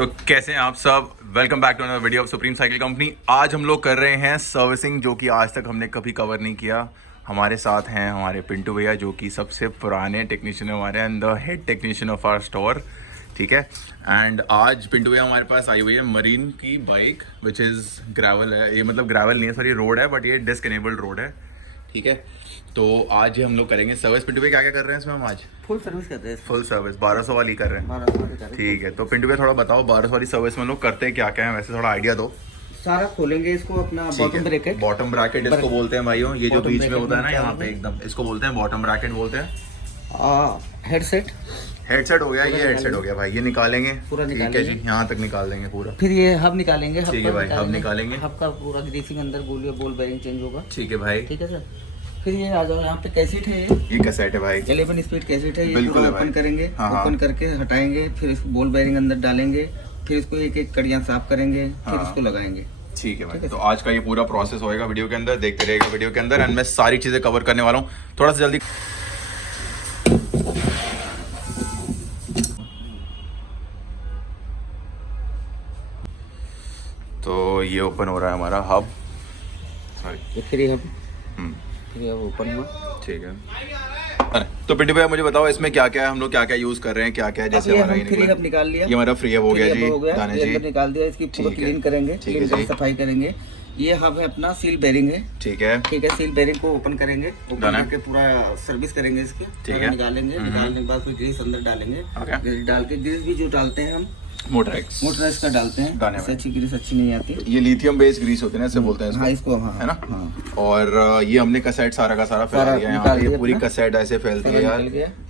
तो कैसे हैं आप सब। Welcome back to another video of Supreme Cycle Company. आज हम लोग कर रहे हैं सर्विसिंग, जो कि आज तक हमने कभी कवर नहीं किया। हमारे साथ हैं हमारे पिंटू भैया, जो कि सबसे पुराने टेक्नीशियन हमारे and the head technician of our store. ठीक है। एंड आज पिंटू भैया हमारे पास आई हुई है मरीन की बाइक, विच इज़ ग्रेवल है। ये मतलब ग्रेवल नहीं है, सॉरी रोड है, बट ये डिस्क इनेबल्ड रोड है। ठीक है। तो आज हम लोग करेंगे सर्विस। पिंटू भैया क्या क्या कर रहे हैं इसमें हम आज? फुल सर्विस करते हैं। फुल सर्विस 1200 वाली कर रहे हैं। 1200 वाली कर रहे हैं। ठीक है। तो पिंटू भैया थोड़ा बताओ 1200 वाली सर्विस में लोग करते हैं क्या क्या है, वैसे थोड़ा आइडिया दो। सारा खोलेंगे इसको, अपना बॉटम ब्रैकेट। बॉटम ब्रैकेट इसको बोलते हैं भाइयों, ये जो बीच में होता है ना यहाँ पे एकदम, इसको बोलते हैं बॉटम ब्रैकेट बोलते हैं। हेडसेट हेडसेट हो गया, ये हेडसेट हो गया भाई, ये निकालेंगे पूरा। ठीक है जी, यहाँ तक निकाल देंगे पूरा। फिर ये हब निकालेंगे। ठीक है भाई, हब निकालेंगे। हब का पूरा ग्रीसिंग अंदर बॉल बेयरिंग चेंज होगा। ठीक है भाई। ठीक है सर। फिर ये आ जाओ, यहाँ पे कैसेट है, ये कैसेट है भाई, 11 स्पीड कैसेट है। ये बिल्कुल है भाई। ओपन करेंगे, हाँ। ओपन करके हटाएंगे, फिर इसको बॉल बेयरिंग अंदर डालेंगे, फिर इसको एक एक कड़ियाँ साफ करेंगे, फिर हाँ। इसको लगाएंगे। ठीक है भाई। तो आज का ये पूरा प्रोसेस होएगा वीडियो के अंदर, देखते रहेगा वीडियो के अंदर। एंड मैं सारी चीजें कवर करने वाला हूँ, थोड़ा सा जल्दी। तो ये ओपन हो रहा है हमारा हब, सॉरी फिर ये हब ओपन हुआ। ठीक है। तो पिंटू भैया मुझे बताओ इसमें क्या क्या है, हम लोग क्या क्या यूज कर रहे हैं, क्या क्या है। जैसे हमारा ये फ्री हब निकाल लिया, ये हमारा फ्री हब हो गया जी, दाने ये जी अंदर निकाल दिया। इसकी पूरा क्लीन करेंगे, क्लीन कर सफाई करेंगे। ये हब है अपना सील बेरिंग है। ठीक है। ठीक है। सील बेरिंग को ओपन करेंगे, ओपन करके पूरा सर्विस करेंगे इसकी। ठीक है। निकालेंगे, निकालने के बाद फिर ग्रीस अंदर डालेंगे। ग्रीस डाल के, ग्रीस भी जो डालते हैं हम मोटराइज का डालते हैं, दाने इससे अच्छी ग्रीस अच्छी नहीं आती। ये लिथियम बेस्ड ग्रीस होते हैं, ऐसे बोलते हैं इसको। हाँ, इसको हाँ, है ना। हाँ। और ये हमने कैसेट सारा का सारा फैला दिया यहाँ पे, ये पूरी कैसेट ऐसे फैलती है यार।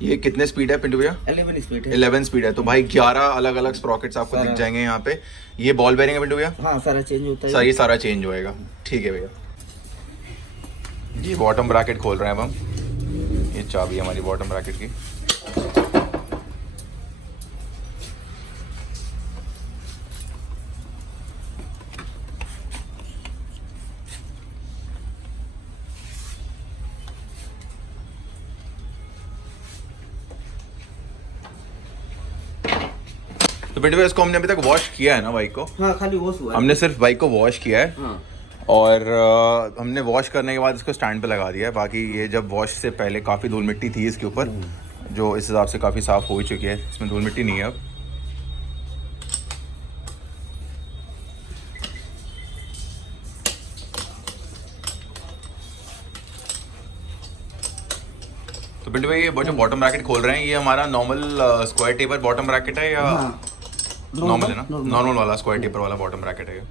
ये कितने स्पीड है पिंटू भैया? 11 स्पीड है। 11 स्पीड है। तो भाई 11 अलग अलग स्प्रॉकेट्स आपको दिख जाएंगे यहाँ पे। ये बॉल बेयरिंग है पिंटू भैया? हाँ, सारा चेंज होता है। सर ये सारा चेंज होएगा। ठीक है भैया। ये बॉटम ब्रैकेट खोल रहे हैं अब हम। ये चाबी है हमारी बॉटम ब्रैकेट की। तो बेटे इसको हमने अभी तक वॉश किया है ना बाइक को? हाँ, खाली वॉश हुआ है। हमने सिर्फ बाइक को वॉश किया है। हाँ। और हमने वॉश करने के बाद इसको स्टैंड पे लगा दिया है। बाकी ये जब वॉश से पहले काफ़ी धूल मिट्टी थी इसके ऊपर, जो इस हिसाब से काफ़ी साफ़ हो चुकी है, इसमें धूल मिट्टी नहीं है अब। तो बिल्डू भाई ये जो बॉटम ब्रैकेट खोल रहे हैं, ये हमारा normal square taper bottom bracket है या नॉर्मल है ना? नॉर्मल वाला स्क्वायर टेपर वाला बॉटम ब्रैकेट है ये।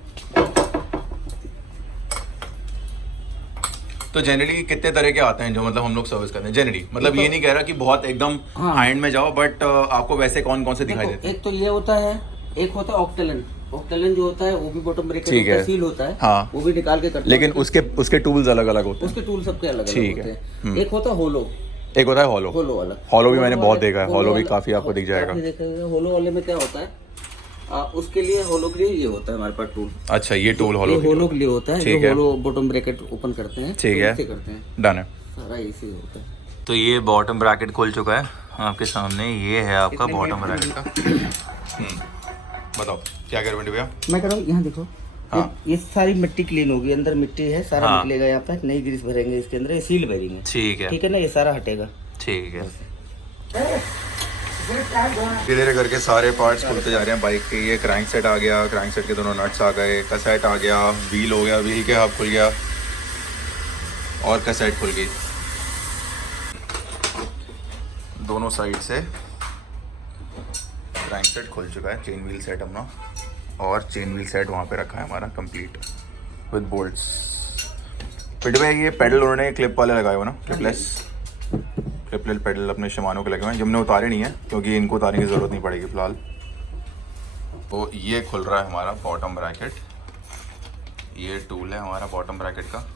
तो जनरली कितने तरह के आते हैं जो मतलब हम लोग सर्विस करते हैं जनरली? मतलब ये नहीं कह रहा कि बहुत एकदम हाई एंड में जाओ, बट आपको वैसे कौन कौन से दिखाई देते हैं? एक तो ये होता है, एक होता है ऑक्टेलन। ऑक्टेलन जो होता है वो भी बॉटम ब्रैकेट ठीक है, सील होता है। हाँ। वो भी निकाल के करते लेकिन उसके टूल्स अलग अलग होते हैं। उसके टूल सबके अलग अलग ठीक होते है। हैं। एक होता है होलो, एक होता है हॉलो। होलो वाला। हॉलो भी मैंने बहुत देखा है, हॉलो भी काफी आपको दिख जाएगा। होलो वाले में क्या होता है, उसके लिए होलो के लिए ये होता है हमारे पास टूल। अच्छा, ये टूल हॉलो होलो के लिए होता है, ठीक जो है। होलो बॉटम ब्रैकेट ओपन करते हैं। ठीक है, इससे करते हैं, डन है। सारा इसी होता है। तो ये बॉटम ब्रैकेट खुल चुका है आपके सामने, ये है आपका बॉटम ब्रैकेट का। बताओ क्या कर रहे भैया? मैं कह रहा हूँ यहाँ देखो। हाँ। ये सारी मिट्टी क्लीन होगी, अंदर मिट्टी है, सारा हाँ। निकलेगा। यहाँ पे नई ग्रीस भरेंगे इसके अंदर, ये सील भरेंगे। ठीक है, ठीक है ना, ये सारा हटेगा। ठीक है। धीरे धीरे करके सारे पार्ट्स खुलते जा रहे हैं बाइक के। ये क्रैंक सेट आ गया, क्रैंक सेट के दोनों नट्स आ गए, कैसेट आ गया, व्हील हो गया, व्हील के हब खुल गया और कैसेट खुल गई दोनों साइड से। क्रैंक सेट खुल चुका है, चेन व्हील सेट अपना, और चेन व्हील सेट वहाँ पे रखा है हमारा कंप्लीट विद बोल्ट्स। पिट में ये पेडल उन्होंने क्लिप वाले लगाए हुए ना, क्लिपलेस पेडल अपने शमानों के लगे हुए हैं, जिनने उतारे नहीं है क्योंकि इनको उतारने की ज़रूरत नहीं पड़ेगी फ़िलहाल। तो ये खुल रहा है हमारा बॉटम ब्रैकेट। ये टूल है हमारा बॉटम ब्रैकेट का।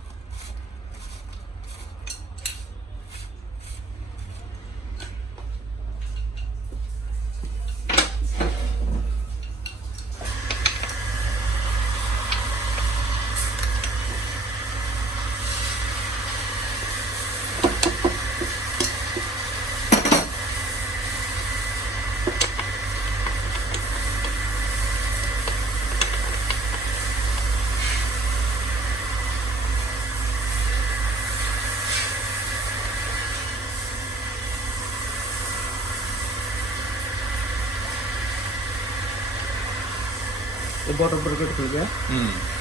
ये बॉटम ब्रैकेट खुल गया।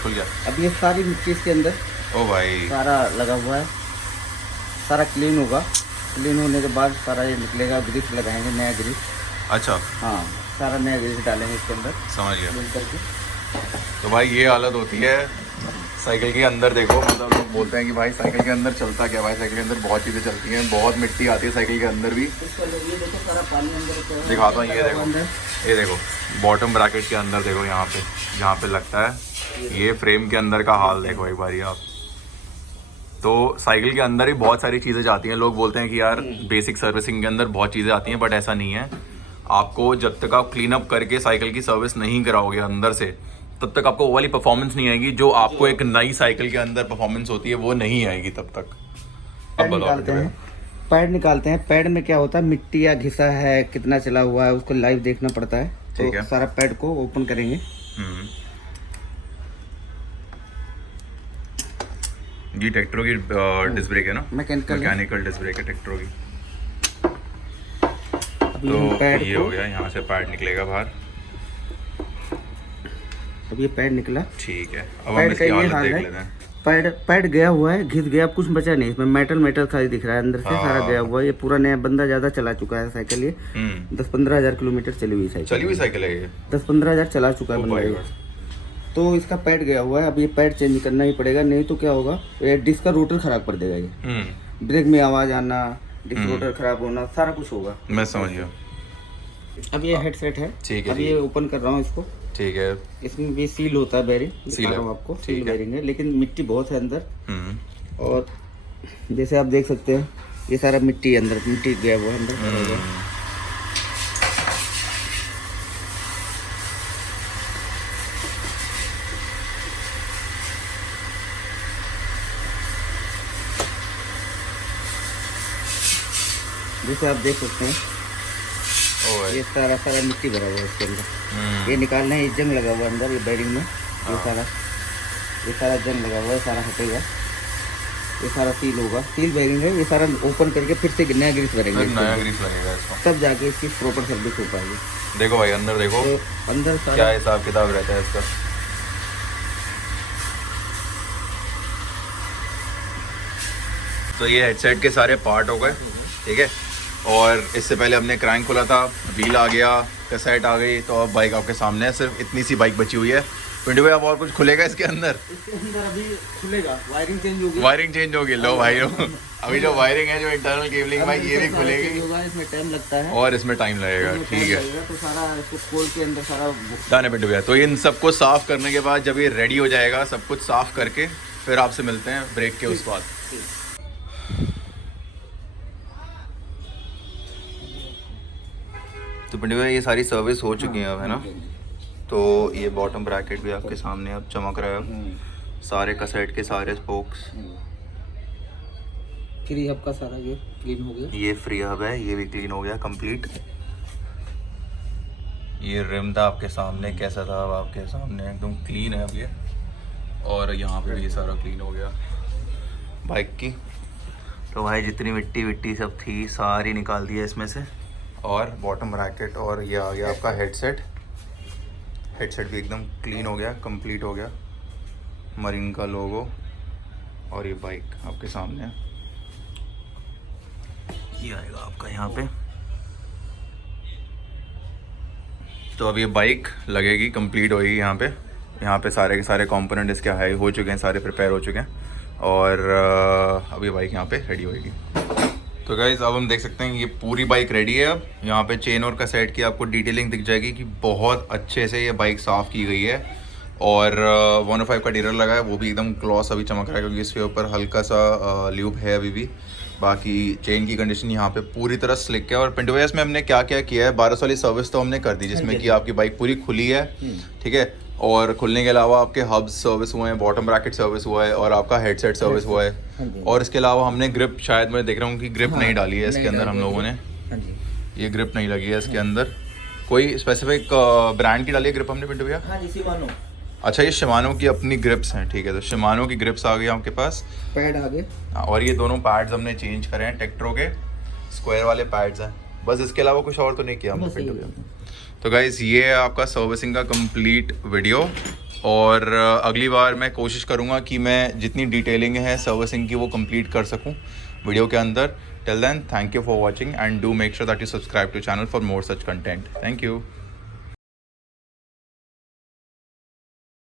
खुल गया। अब ये सारी मिट्टी इसके अंदर ओ भाई सारा लगा हुआ है, सारा क्लीन होगा। क्लीन होने के बाद सारा ये निकलेगा, ग्रिप लगाएंगे, नया ग्रिप। अच्छा हाँ, सारा नया ग्रिप डालेंगे इसके अंदर, समझ गया। मिल करके। तो भाई ये हालत होती है साइकिल के अंदर। देखो मतलब लोग बोलते हैं कि भाई साइकिल के अंदर चलता क्या, भाई साइकिल के अंदर बहुत चीज़ें चलती हैं, बहुत मिट्टी आती है साइकिल के अंदर भी। ये देखो सारा पानी अंदर दिखाता हूँ, ये देखो बॉटम ब्रैकेट के अंदर देखो, यहाँ पे जहाँ पे लगता है, ये फ्रेम के अंदर का हाल देखो एक बारी आप। तो साइकिल के अंदर ही बहुत सारी चीज़ें जाती हैं। लोग बोलते हैं कि यार बेसिक सर्विसिंग के अंदर बहुत चीज़ें आती हैं, बट ऐसा नहीं है। आपको जब तक आप क्लीन अप करके साइकिल की सर्विस नहीं कराओगे अंदर से, तब तक आपको वो वाली परफॉर्मेंस नहीं आएगी जो आपको एक नई साइकिल के अंदर परफॉर्मेंस होती है, वो नहीं आएगी तब तक। अब निकालते हैं, पैड निकालते हैं। पैड में क्या होता है, मिट्टी या घिसा है, कितना चला हुआ है, उसको लाइव देखना पड़ता है। ठीक है। तो सारा पैड को ओपन करेंगे। ये ट्रैक्टरों की डिस्क ब्रेक है ना, मैकेनिकल डिस्क ब्रेक है ट्रैक्टरों की। तो ये हो गया, यहाँ से पैड निकलेगा बाहर। अब ये पैड निकला, ठीक है। अब हम इसकी हालत देख लेते हैं। पैड गया हुआ है, घिस गया, अब कुछ बचा नहीं इसमें। मेटल खाली दिख रहा है अंदर से, सारा गया हुआ है। ये पूरा नया बंदा ज्यादा चला चुका है साइकिल, ये 10-15 हज़ार किलोमीटर चली हुई साइकिल है ये। 10-15 हज़ार चला चुका है बंदा ये। तो इसका पैड गया हुआ है, अब ये पैड चेंज करना ही पड़ेगा, नहीं तो क्या होगा, ये डिस्क का रोटर खराब कर देगा। ये ब्रेक में आवाज आना, डिस्क रोटर खराब होना, सारा कुछ होगा। मैं समझ गया। अब ये हेडसेट है, ठीक है। अब ये ओपन कर रहा हूँ इसको। ठीक है। इसमें भी सील होता है, बैरिंग सील है आपको, सील बैरिंग है, लेकिन मिट्टी बहुत है अंदर। और जैसे आप देख सकते हैं, ये सारा मिट्टी अंदर, मिट्टी गया हुआ अंदर। जैसे आप देख सकते हैं, ये सारा मिट्टी भरा हुआ है इसके अंदर। ये निकालना है, ये जंग लगा हुआ है अंदर, ये बैरिंग में, ये सारा जंग लगा हुआ है, सारा हटेगा, ये सारा सील होगा, सील बैरिंग है। ये सारा ओपन करके फिर से नया ग्रीस भरेंगे, नया ग्रीस लगेगा इसको, तब जाके इसकी प्रॉपर सर्विस हो पाएगी। देखो भाई अंदर देखो, तो अंदर क्या हिसाब किताब रहता है इसका। तो ये हेडसेट के सारे पार्ट हो गए, ठीक है। और इससे पहले हमने क्रैंक खोला था, व्हील आ गया, कैसेट आ गई, तो अब बाइक आपके सामने है। सिर्फ इतनी सी बाइक बची हुई है। पिंटू भाई अब और कुछ खुलेगा इसके अंदर? इसके अंदर अभी खुलेगा, वायरिंग चेंज होगी। वायरिंग चेंज होगी, लो भाई अभी जो वायरिंग है, जो इंटरनल केबलिंग भाई, ये भी खुलेगी। इसमें टाइम लगता है और इसमें टाइम लगेगा, ठीक है। तो सारा इसको खोल के अंदर सारा दाने पिंटू भैया। तो इन सबको साफ करने के बाद जब ये रेडी हो जाएगा, सब कुछ साफ करके फिर आपसे मिलते हैं ब्रेक के उस बाद। तो पिंटू भैया ये सारी सर्विस हो चुकी है अब, है ना। तो ये बॉटम ब्रैकेट भी आपके सामने अब चमक रहा है, सारे कैसेट के सारे स्पोक्स। फ्री हब का सारा ये क्लीन हो गया, ये फ्री हब है, ये भी क्लीन हो गया कंप्लीट। ये रिम था आपके सामने, कैसा था अब आपके सामने, एकदम क्लीन है अब ये। और यहाँ पे भी ये सारा क्लीन हो गया बाइक की। तो भाई जितनी मिट्टी विट्टी सब थी सारी निकाल दी है इसमें से। और बॉटम ब्रैकेट, और ये आ गया आपका हेडसेट भी एकदम क्लीन हो गया, कंप्लीट हो गया। मरीन का लोगो, और ये बाइक आपके सामने है, ये आएगा आपका यहाँ पे। तो अब ये बाइक लगेगी, कंप्लीट होगी यहाँ पे सारे के सारे कंपोनेंट इसके हाई हो चुके हैं, सारे प्रिपेयर हो चुके हैं। और अब ये बाइक यहाँ पे रेडी होएगी। तो गाइस अब हम देख सकते हैं ये पूरी बाइक रेडी है। अब यहाँ पे चेन और कैसेट की आपको डिटेलिंग दिख जाएगी कि बहुत अच्छे से ये बाइक साफ़ की गई है। और 105 का टीरर लगा है, वो भी एकदम ग्लॉस अभी चमक रहा है, क्योंकि इसके ऊपर हल्का सा ल्यूब है अभी भी। बाकी चेन की कंडीशन यहाँ पे पूरी तरह स्लिक है। और पिंटू भैया इसमें हमने क्या क्या किया है, 1200 वाली सर्विस तो हमने कर दी, जिसमें कि आपकी बाइक पूरी खुली है, ठीक है। और खुलने के अलावा आपके हब्स सर्विस हुए हैं, बॉटम ब्रैकेट सर्विस हुआ है, और आपका हेडसेट सर्विस हुआ है। और इसके अलावा हमने ग्रिप, शायद मैं देख रहा हूँ कि ग्रिप नहीं डाली है इसके अंदर हम लोगों ने, ये ग्रिप नहीं लगी है इसके अंदर। कोई स्पेसिफिक ब्रांड की डाली है ग्रिप हमने पिंटू भैया? अच्छा, ये शिमानो की अपनी ग्रिप्स हैं, ठीक है। तो शिमानो की ग्रिप्स आ गई आपके पास, पैड आ गए। और ये दोनों पैड्स हमने चेंज करे हैं, टेक्ट्रो के स्क्वायर वाले पैड्स हैं। बस इसके अलावा कुछ और तो नहीं किया हमने पिंटू भैया। तो गाइज़ ये है आपका सर्विसिंग का कंप्लीट वीडियो, और अगली बार मैं कोशिश करूँगा कि मैं जितनी डिटेलिंग है सर्विसिंग की वो कंप्लीट कर सकूँ वीडियो के अंदर. Till then, thank you for watching and do make sure that you subscribe to channel for more such content. Thank you.